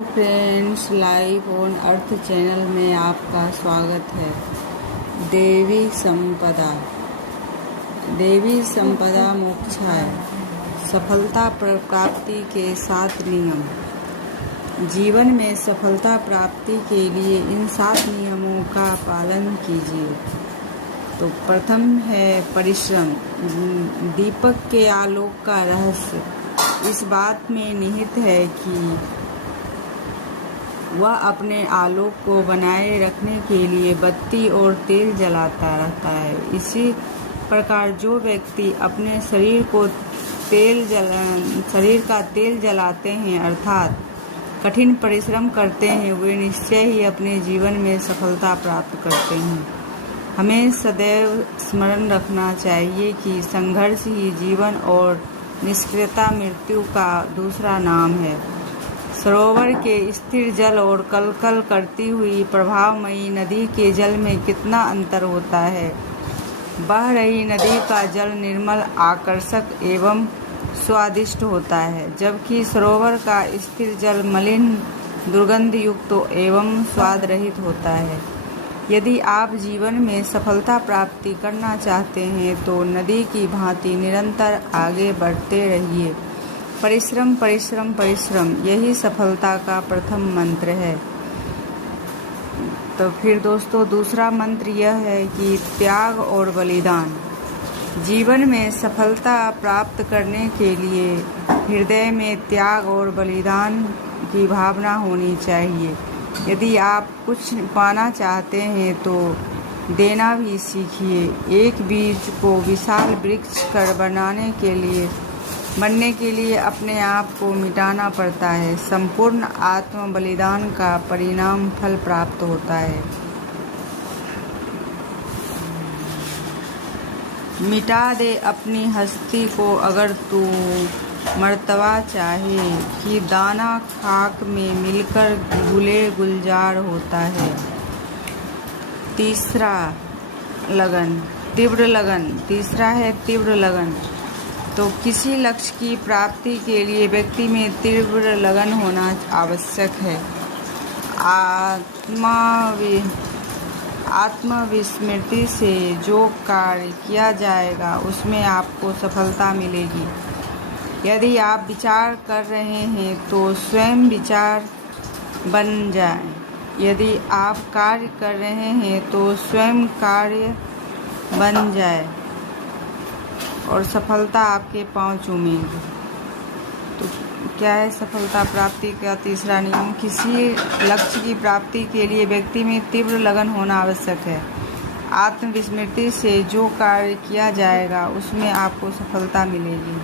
Friends, live on earth channel में आपका स्वागत है। देवी संपदा मोक्षाय, सफलता प्राप्ति के 7 नियम। जीवन में सफलता प्राप्ति के लिए इन 7 नियमों का पालन कीजिए। तो प्रथम है परिश्रम। दीपक के आलोक का रहस्य इस बात में निहित है कि वह अपने आलोक को बनाए रखने के लिए बत्ती और तेल जलाता रहता है। इसी प्रकार जो व्यक्ति अपने शरीर का तेल जलाते हैं अर्थात कठिन परिश्रम करते हैं, वे निश्चय ही अपने जीवन में सफलता प्राप्त करते हैं। हमें सदैव स्मरण रखना चाहिए कि संघर्ष ही जीवन और निष्क्रियता मृत्यु का दूसरा नाम है। सरोवर के स्थिर जल और कलकल करती हुई प्रवाहमयी नदी के जल में कितना अंतर होता है। बह रही नदी का जल निर्मल, आकर्षक एवं स्वादिष्ट होता है, जबकि सरोवर का स्थिर जल मलिन, दुर्गंध युक्त एवं स्वाद रहित होता है। यदि आप जीवन में सफलता प्राप्ति करना चाहते हैं तो नदी की भांति निरंतर आगे बढ़ते रहिए। परिश्रम परिश्रम परिश्रम, यही सफलता का प्रथम मंत्र है। तो फिर दोस्तों, दूसरा मंत्र यह है कि त्याग और बलिदान। जीवन में सफलता प्राप्त करने के लिए हृदय में त्याग और बलिदान की भावना होनी चाहिए। यदि आप कुछ पाना चाहते हैं तो देना भी सीखिए। एक बीज को विशाल वृक्ष बनने के लिए अपने आप को मिटाना पड़ता है। संपूर्ण आत्म बलिदान का परिणाम फल प्राप्त होता है। मिटा दे अपनी हस्ती को अगर तू मर्तबा चाहे, कि दाना खाक में मिलकर गुले गुलजार होता है। तीसरा है तीव्र लगन। तो किसी लक्ष्य की प्राप्ति के लिए व्यक्ति में तीव्र लगन होना आवश्यक है। आत्मविस्मृति से जो कार्य किया जाएगा उसमें आपको सफलता मिलेगी। यदि आप विचार कर रहे हैं तो स्वयं विचार बन जाए। यदि आप कार्य कर रहे हैं तो स्वयं कार्य बन जाए और सफलता आपके पांव चूमेगी। तो क्या है सफलता प्राप्ति का तीसरा नियम? किसी लक्ष्य की प्राप्ति के लिए व्यक्ति में तीव्र लगन होना आवश्यक है। आत्मविस्मृति से जो कार्य किया जाएगा उसमें आपको सफलता मिलेगी।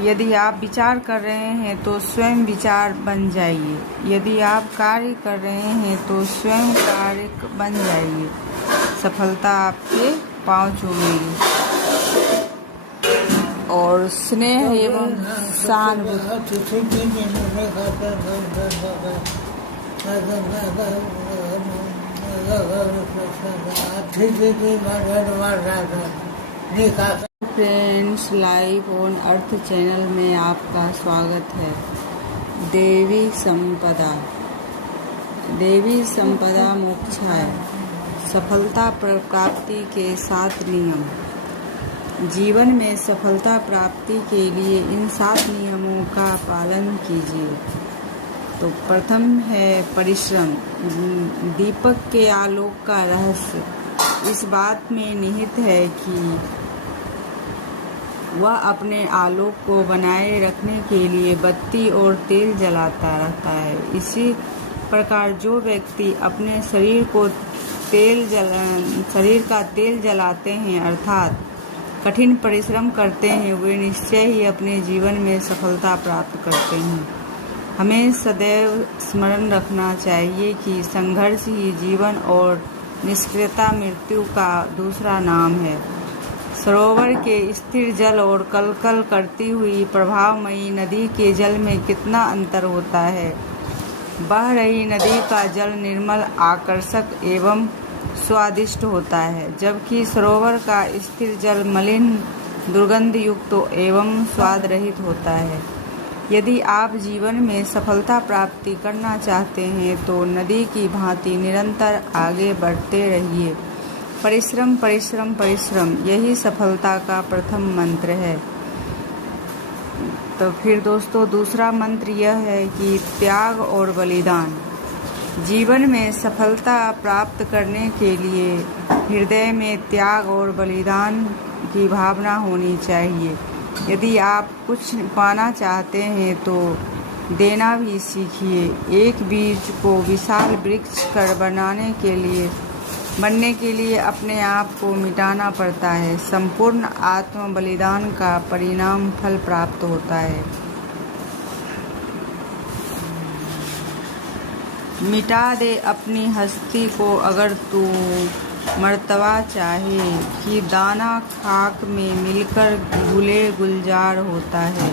यदि आप विचार कर रहे हैं तो स्वयं विचार बन जाइए। यदि आप कार्य कर रहे हैं तो स्वयं कार्य बन जाइए। सफलता आपके पाँव चूमेगी। और स्नेह एवं सहानुभूति। Friends, live on earth channel में आपका स्वागत है। देवी संपदा मोक्षाय, सफलता प्राप्ति के 7 नियम। जीवन में सफलता प्राप्ति के लिए इन 7 नियमों का पालन कीजिए। तो प्रथम है परिश्रम। दीपक के आलोक का रहस्य इस बात में निहित है कि वह अपने आलोक को बनाए रखने के लिए बत्ती और तेल जलाता रहता है। इसी प्रकार जो व्यक्ति अपने शरीर का तेल जलाते हैं अर्थात कठिन परिश्रम करते हैं, वे निश्चय ही अपने जीवन में सफलता प्राप्त करते हैं। हमें सदैव स्मरण रखना चाहिए कि संघर्ष ही जीवन और निष्क्रियता मृत्यु का दूसरा नाम है। सरोवर के स्थिर जल और कलकल करती हुई प्रवाहमयी नदी के जल में कितना अंतर होता है। बह रही नदी का जल निर्मल, आकर्षक एवं स्वादिष्ट होता है, जबकि सरोवर का स्थिर जल मलिन, दुर्गंध युक्त एवं स्वाद रहित होता है। यदि आप जीवन में सफलता प्राप्ति करना चाहते हैं तो नदी की भांति निरंतर आगे बढ़ते रहिए। परिश्रम परिश्रम परिश्रम, यही सफलता का प्रथम मंत्र है। तो फिर दोस्तों दूसरा मंत्र यह है कि त्याग और बलिदान। जीवन में सफलता प्राप्त करने के लिए हृदय में त्याग और बलिदान की भावना होनी चाहिए। यदि आप कुछ पाना चाहते हैं तो देना भी सीखिए। एक बीज को विशाल वृक्ष कर बनने के लिए अपने आप को मिटाना पड़ता है। संपूर्ण आत्म बलिदान का परिणाम फल प्राप्त होता है। मिटा दे अपनी हस्ती को अगर तू मर्तबा चाहे, कि दाना खाक में मिलकर गुले गुलजार होता है।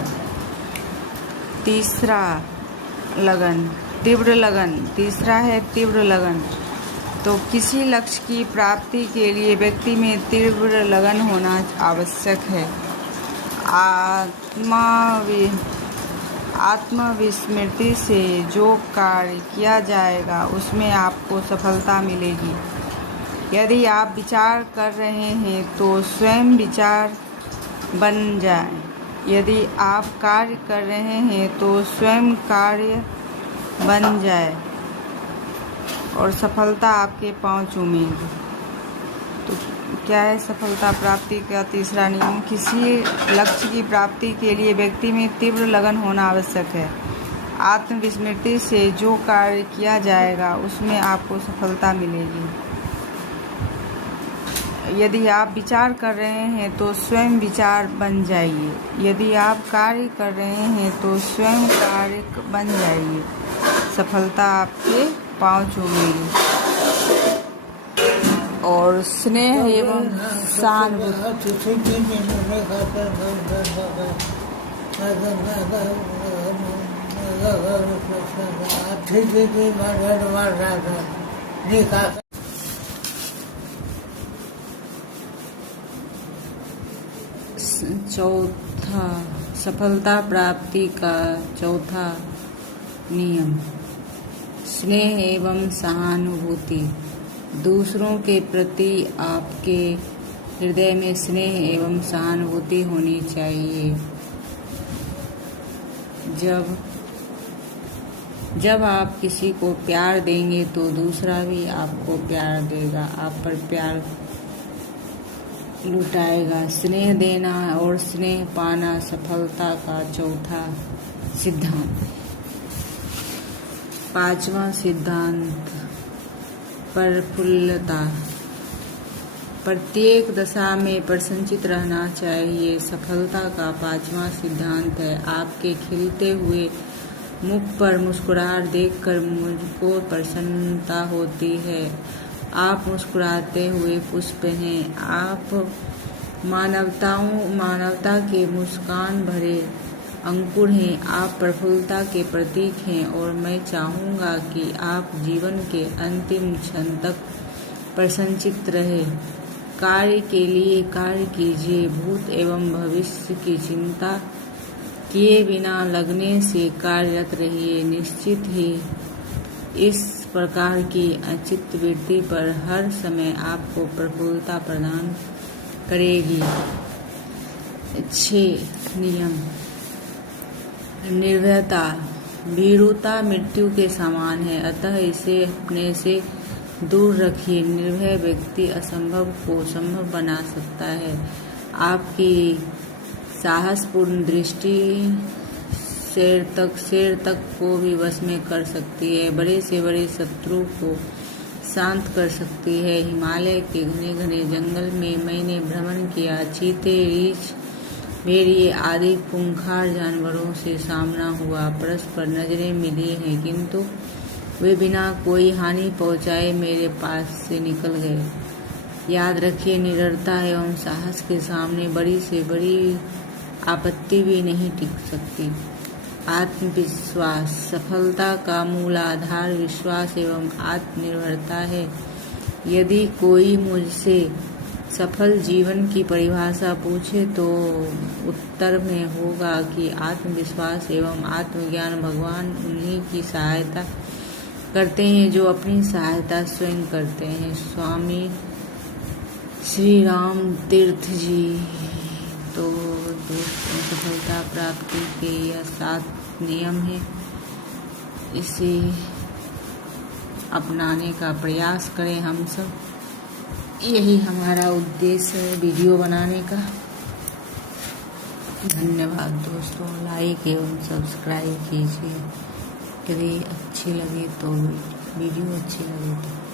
तीसरा है तीव्र लगन। तो किसी लक्ष्य की प्राप्ति के लिए व्यक्ति में तीव्र लगन होना आवश्यक है। आत्मविस्मृति से जो कार्य किया जाएगा उसमें आपको सफलता मिलेगी। यदि आप विचार कर रहे हैं तो स्वयं विचार बन जाए। यदि आप कार्य कर रहे हैं तो स्वयं कार्य बन जाए और सफलता आपके पांव चूमेगी। तो क्या है सफलता प्राप्ति का तीसरा नियम? किसी लक्ष्य की प्राप्ति के लिए व्यक्ति में तीव्र लगन होना आवश्यक है। आत्मविस्मृति से जो कार्य किया जाएगा उसमें आपको सफलता मिलेगी। यदि आप विचार कर रहे हैं तो स्वयं विचार बन जाइए। यदि आप कार्य कर रहे हैं तो स्वयं कार्य बन जाइए। सफलता आपके पांव चूमेगी। और स्नेह एवं सहानुभूति। चौथा, सफलता प्राप्ति का चौथा नियम स्नेह एवं सहानुभूति। दूसरों के प्रति आपके हृदय में स्नेह एवं सहानुभूति होनी चाहिए। जब आप किसी को प्यार देंगे तो दूसरा भी आपको प्यार देगा, आप पर प्यार लुटाएगा। स्नेह देना और स्नेह पाना सफलता का चौथा सिद्धांत। पांचवा सिद्धांत प्रफुल्लता। प्रत्येक दशा में प्रसन्नचित रहना चाहिए। सफलता का पांचवा सिद्धांत है, आपके खिलते हुए मुख पर मुस्कुराहट देखकर मुझको प्रसन्नता होती है। आप मुस्कुराते हुए पुष्प हैं। आप मानवता के मुस्कान भरे अंकुर हैं। आप प्रफुल्लता के प्रतीक हैं और मैं चाहूँगा कि आप जीवन के अंतिम क्षण तक प्रसन्नचित्त रहे। कार्य के लिए कार्य कीजिए। भूत एवं भविष्य की चिंता किए बिना लगने से कार्यरत रहिए। निश्चित ही इस प्रकार की अचित वृत्ति पर हर समय आपको प्रफुल्लता प्रदान करेगी। 6 नियम निर्भयता। भीरुता मृत्यु के समान है, अतः इसे अपने से दूर रखिए। निर्भय व्यक्ति असंभव को संभव बना सकता है। आपकी साहसपूर्ण दृष्टि शेर तक को भी वश में कर सकती है। बड़े से बड़े शत्रु को शांत कर सकती है। हिमालय के घने घने जंगल में मैंने भ्रमण किया। चीते, रीछ, भेड़िए आदि खूंखार जानवरों से सामना हुआ। परस्पर नजरें मिली हैं, किंतु वे बिना कोई हानि पहुंचाए मेरे पास से निकल गए। याद रखिए, निडरता एवं साहस के सामने बड़ी से बड़ी आपत्ति भी नहीं टिक सकती। आत्मविश्वास। सफलता का मूल आधार विश्वास एवं आत्मनिर्भरता है। यदि कोई मुझसे सफल जीवन की परिभाषा पूछे तो उत्तर में होगा कि आत्मविश्वास एवं आत्मज्ञान भगवान उन्हीं की सहायता करते हैं जो अपनी सहायता स्वयं करते हैं। स्वामी श्री राम तीर्थ जी। तो दोस्तों, सफलता प्राप्ति के यह 7 नियम है, इसे अपनाने का प्रयास करें हम सब। यही हमारा उद्देश्य है वीडियो बनाने का। धन्यवाद दोस्तों, लाइक एवं सब्सक्राइब कीजिए। यदि अच्छी लगे तो वीडियो अच्छी लगे तो